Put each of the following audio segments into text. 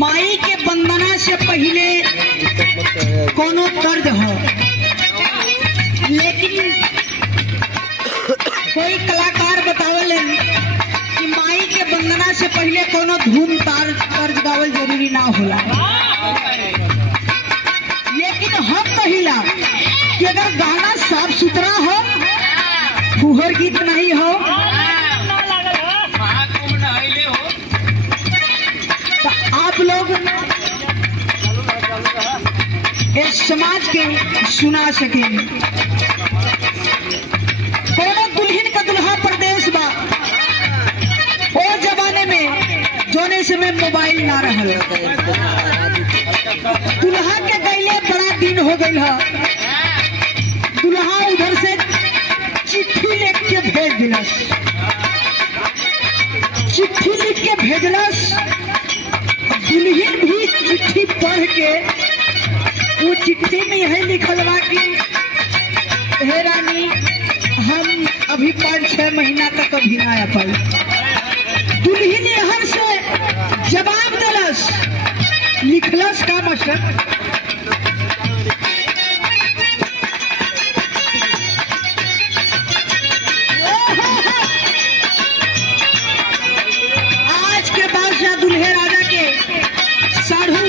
माई के वंदना से पहले कोनो दर्द हो, लेकिन कोई कलाकार बतावले कि माई के वंदना से पहले कोनो धूम तार तर्ज गावल जरूरी ना होला। लेकिन हम कहिला कि अगर गाना साफ सुथरा हो, फुहर गीत नहीं हो, तो आप लोग इस समाज के सुना सकेंगे। कोनो दुल्हन का दुल्हा परदेश बा, ओ जमाने में जोने समय मोबाइल ना रहल, दुल्हा के गईले बड़ा दिन हो गई है, दुल्हा उधर से चिट्ठी लिख के भेज दिलस, चिट्ठी लिख के भेजलस, दुल्हन भी चिट्ठी पढ़ के वो चिट्ठी में यही लिखल बा कि हे रानी हम अभी 5-6 महीना तक अभी ना आ पाई। दुल्हन यहाँ से जवाब दिलस, लिखलस का मास्टर, आज के बादशाह दुल्हे राजा के साढ़ू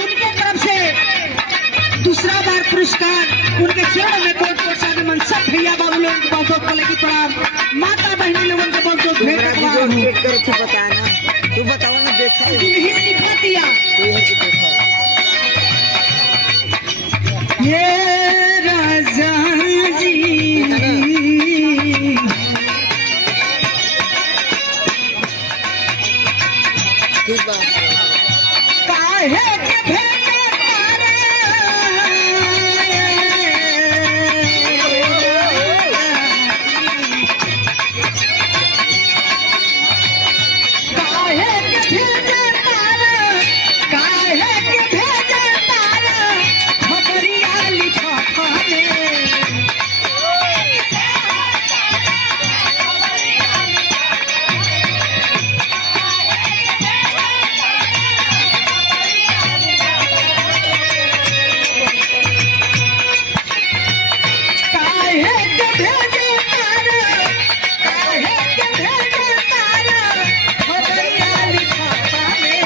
उनके तरफ से दूसरा बार पुरस्कार उनके चरण में कोट कोट साधु मन सब भैया बाबू लोगों को बहुत बहुत कलेगी प्रणाम, माता बहनी लोगों को बहुत बहुत भेंट करवा रहा हूँ। तू बता ना, तू बताओ ना, देखा दुल्हन लिखा दिया, देखा ये राजा जी ठीक बात काहे के भेजा तारे, काहे के भेजा तारे, काहे के भेजा तारे, खबरिया लिखा थाने। काहे के भेजा तारे, काहे के भेजा तारे, खबरिया लिखा थाने।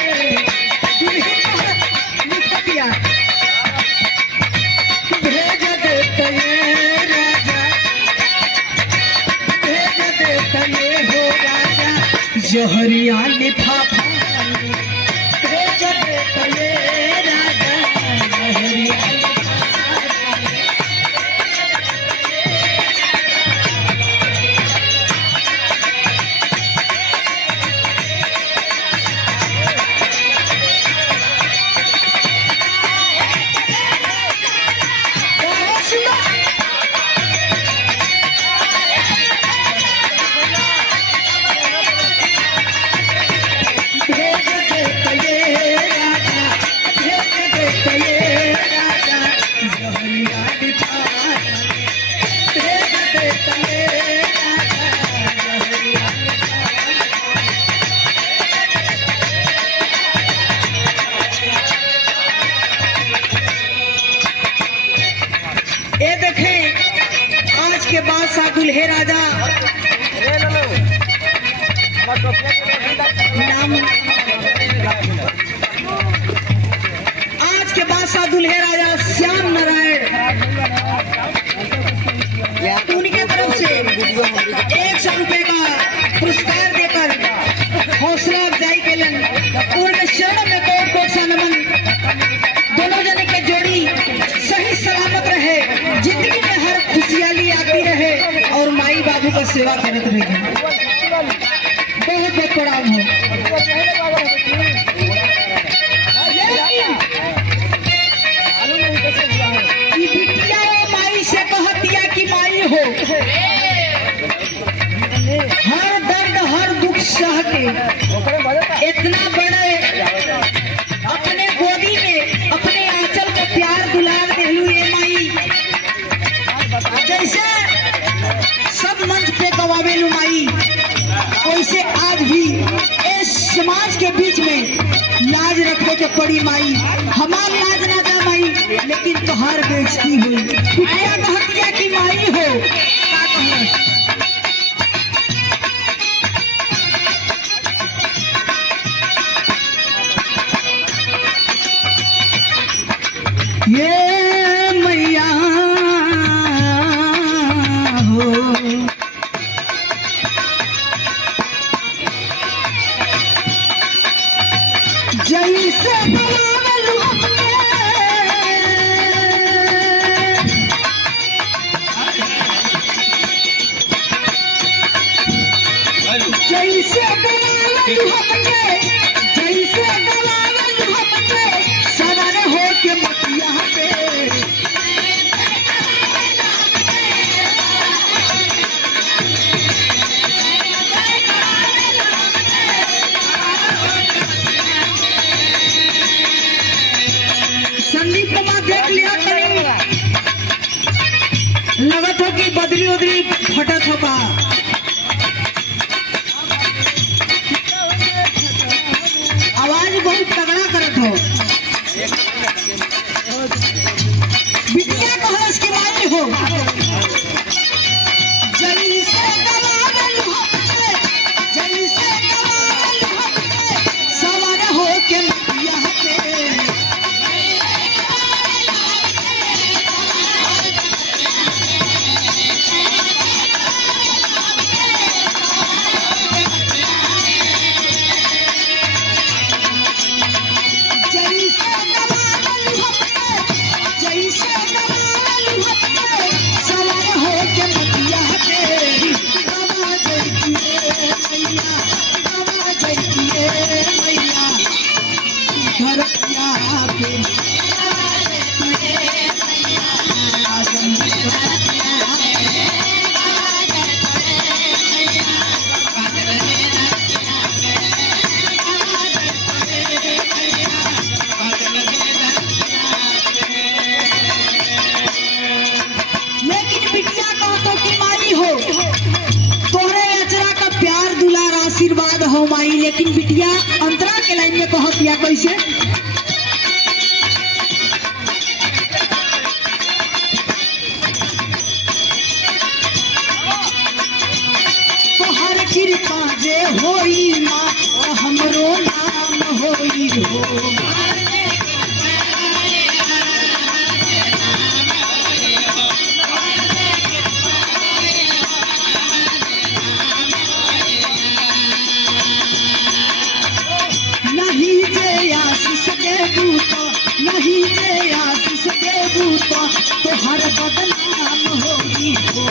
दुल्हन लिख दिया, भेज देते ये राजा, भेज देते ये हो राजा, जहरिया लिफाफा, भेज देते ये राजा, जहरिया भेज देते ये राजा, भेज देते ये राजा, जहरिया लिफाफा, भेज देते ये राजा, जहरिया लिफाफा। ये देखें आज के बाद सा दुल्हे राजा नाम, आज के बाद सा दुल्हे राजा श्याम नारायण उनके तरफ से 100 रुपए का पुरस्कार देकर हौसला अफजाई के लिए उनके चरण में कोट कोट सा नमन। दोनों जने के जोड़ी सही सलामत रहे, जिंदगी में हर खुशहाली आती रहे और माई बाबू का सेवा करते रहे। बहुत बहुत प्रणाम हो। लेकिन ई बिटिया वो माई से कहतिया कि माई हो, हर दर्द हर दुख सह के इतना बड़े अपने गोदी में अपने आंचल का प्यार दुलार देलू ये माई। जैसे सब मंच पे गवावेलू माई, वैसे आज भी इस समाज के बीच में लाज रखे के पड़ी माई। हमार लाज ना जा माई, लेकिन तोहार बेइज्जती हुई। बिटिया कहतिया कि माई हो का कहलस? ये मैया हो जैसे गवावेलू अपने, जैसे गवावेलू अपने, जैसे गवावेलू अपने सवारे हो के मटिया पे। संदीप कुमार देख लिया कहीं लगत हो कि बदरी उदरी फटत हो का। आवाज बहुत तगड़ा करत हो। बिटिया कहलस कि माई हो जैसे गवावेलू अपने, जैसे गवावेलू अपने सवारे हो के मटिया पे। जैसे गवावेलू अपने, जैसे गवावेलू अपने सवारे हो के मटिया पे। गवा जइतिए मैया, गवा जइतिए मैया धरतिया पे। लेकिन बिटिया कहतो कि माई हो तोहरे अचरा का प्यार दुलार आशीर्वाद हो माई। लेकिन बिटिया अंतरा के लाइन में कहतिया कैसे? तोहर कृपा जे होई माँ तो हमरो नाम होई हो। नहीं जे आशीष देबू तो, नहीं जे आशीष देबू तो हर बदनाम होई हो।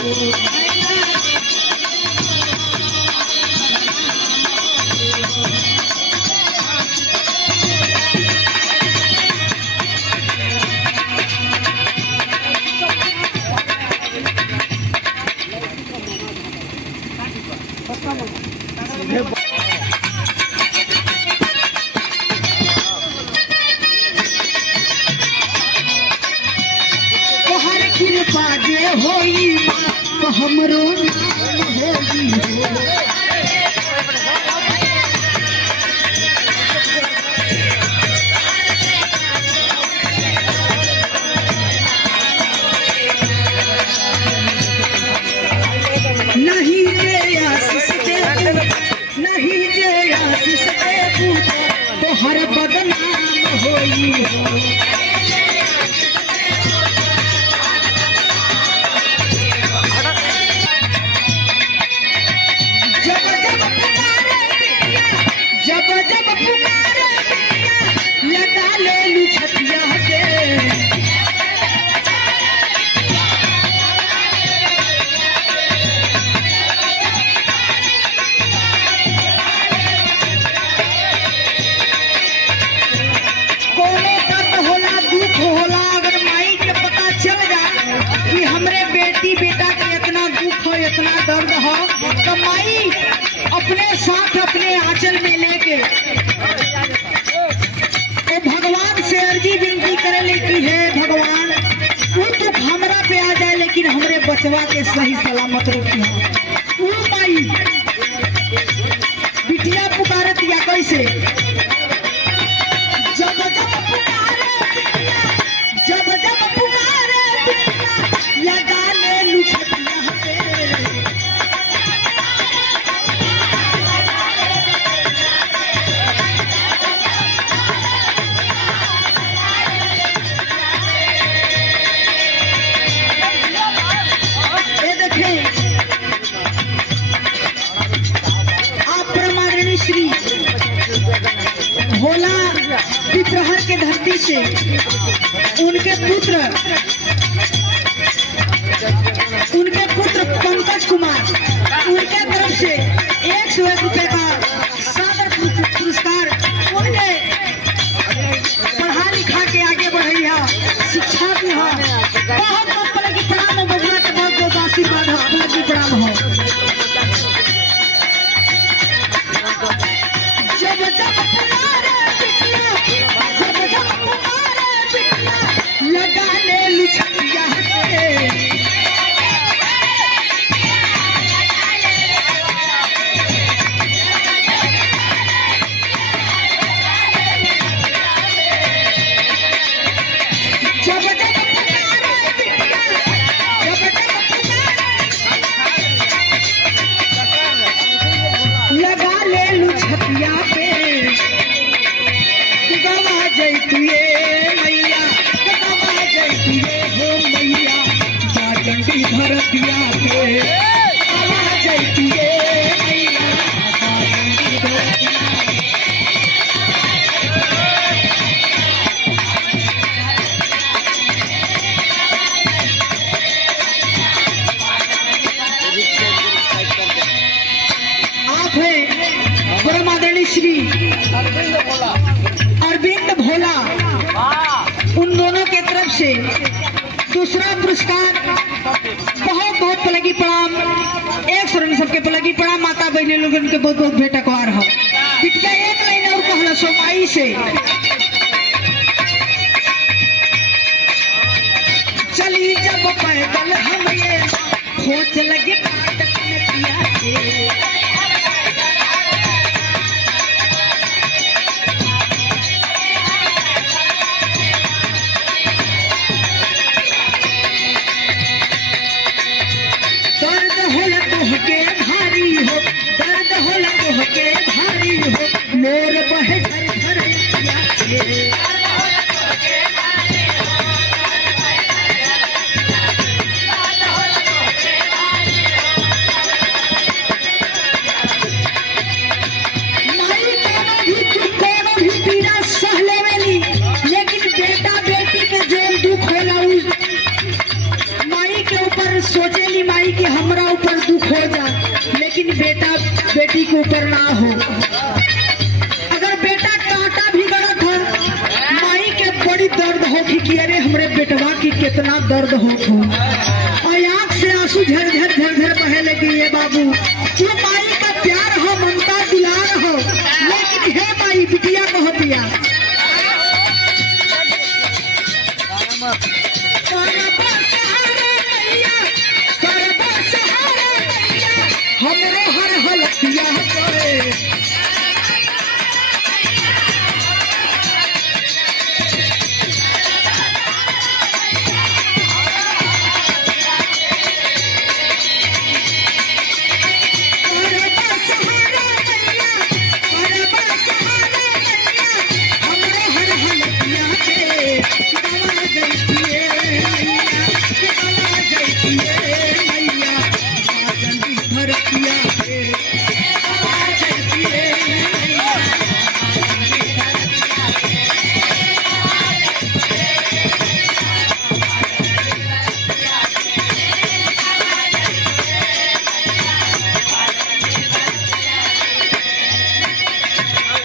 तोहर कृपा जे होई माँ तो हमरो नाम होई हो। नहीं जे आशीष देबू, नहीं जे आशीष देबू तो हर बदनाम होई हो। के सही सलामत रखी ऊ माई बिटिया पुकारत या कैसे जब जब पुकारे बिटिया जब जब पुकारे बिटिया लगा ले लुछतिया पे ये देखें आप परमादरणीय श्री भोला विप्रहर के धरती से उनके पुत्र पंकज कुमार उनके तरफ से 101 रुपए का सादर पुरस्कार उनके पढ़ा लिखा के आगे बढ़िया शिक्षा भी हो बहुत बहुत की प्रणाम हो बबुआ के बहुत बहुत आशीर्वाद हो बहुत की प्रणाम हो जब जब पुकारे बिटिया जब जब पुकारे बिटिया लगा ले लुछतिया पे जब जब पुकारे बिटिया जब जब पुकारे लगा ले लुछतिया पे गवा जैतुए मैया गवा जैतुए हो मैया जाटंडी धरतिया पे गवा जैतुए मैया जाटंडी धरतिया आप हैं परमादरणीय श्री अरविंद भोला उन दोनों के तरफ से दूसरा पुरस्कार बहुत बहुत पलगी प्रणाम एक शरण सबके पलगी प्रणाम माता बहने लोगन के बहुत बहुत भेटकवार हो बिटिया एक लाइन और कहला सोमाई से चली जब पैदल हम ये खोज लगे काट कनकिया से दर्द होल तोहके भारी हो दर्द होल तोहके भारी हो मोर बहे झर झर अखिया से माई कोनो भी पीड़ा सह लेवेली लेकिन बेटा बेटी के जो दुख होला उस माई के ऊपर सोचेली माई कि हमरा ऊपर दुख हो जा लेकिन बेटा बेटी के ऊपर ना हो अगर बेटा कांटा भी गलत हो माई के बड़ी दर्द हो कि अरे हमरे बेटवा की कितना दर्द हो और आँख से आंसू झर झर झर झर बहे लगी ये बाबू ये माई